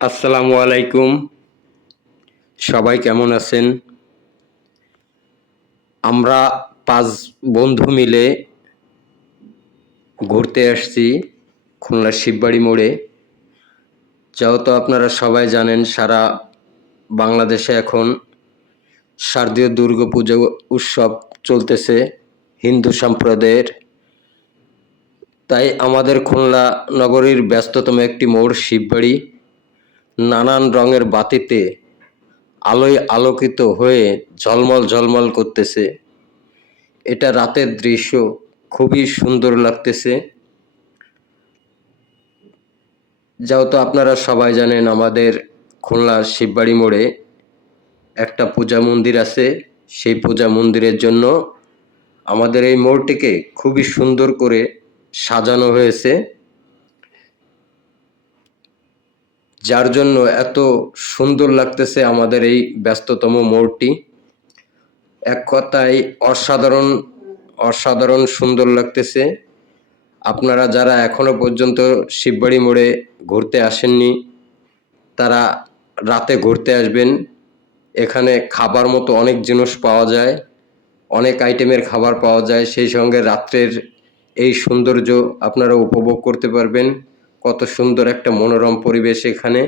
আসসালামু আলাইকুম। সবাই কেমন আছেন? আমরা পাঁচ বন্ধু মিলে ঘুরতে আসছি খুলনা শিববাড়ি মোড়ে। যেহেতু আপনারা সবাই জানেন, সারা বাংলাদেশে এখন শারদীয় দুর্গাপূজা উৎসব চলতেছে হিন্দু সম্প্রদায়ের। তাই আমাদের খুলনা নগরীর ব্যস্ততম একটি মোড় শিববাড়ি। নানান রঙের বাতিতে আলোয় আলোকিত হয়ে ঝলমল ঝলমল করতেছে। এটা রাতের দৃশ্য, খুবই সুন্দর লাগতেছে। যেহেতু আপনারা সবাই জানেন আমাদের খুলনার শিববাড়ি মোড়ে একটা পূজা মন্দির আছে। সেই পূজা মন্দিরের জন্য আমাদের এই মোড়টিকে খুবই সুন্দর করে সাজানো হয়েছে। যার জন্য এত সুন্দর লাগতেছে আমাদের এই ব্যস্ততম মোড়টি। এক কথায় অসাধারণ অসাধারণ সুন্দর লাগতেছে। আপনারা যারা এখনও পর্যন্ত শিববাড়ি মোড়ে ঘুরতে আসেননি, তারা রাতে ঘুরতে আসবেন। এখানে খাবার মতো অনেক জিনিস পাওয়া যায়, অনেক আইটেমের খাবার পাওয়া যায়। সেই সঙ্গে রাত্রের এই সৌন্দর্য আপনারা উপভোগ করতে পারবেন। কত সুন্দর একটা মনোরম পরিবেশ এখানে।